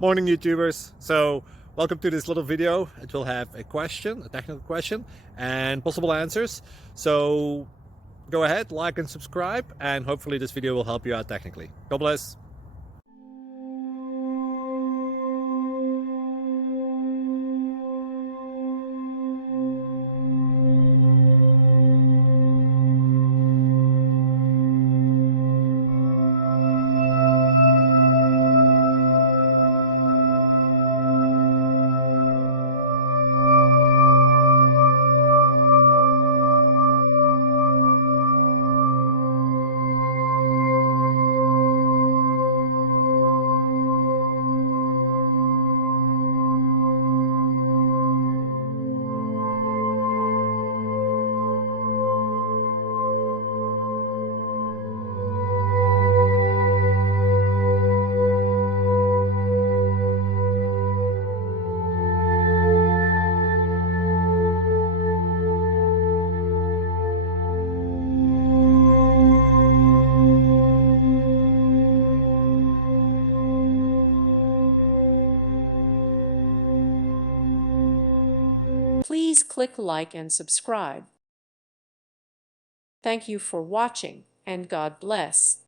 Morning, YouTubers. So welcome to this little video. It will have a question, a technical question, and possible answers. So go ahead, like and subscribe, and hopefully this video will help you out technically. God bless. Please click like and subscribe. Thank you for watching, and God bless.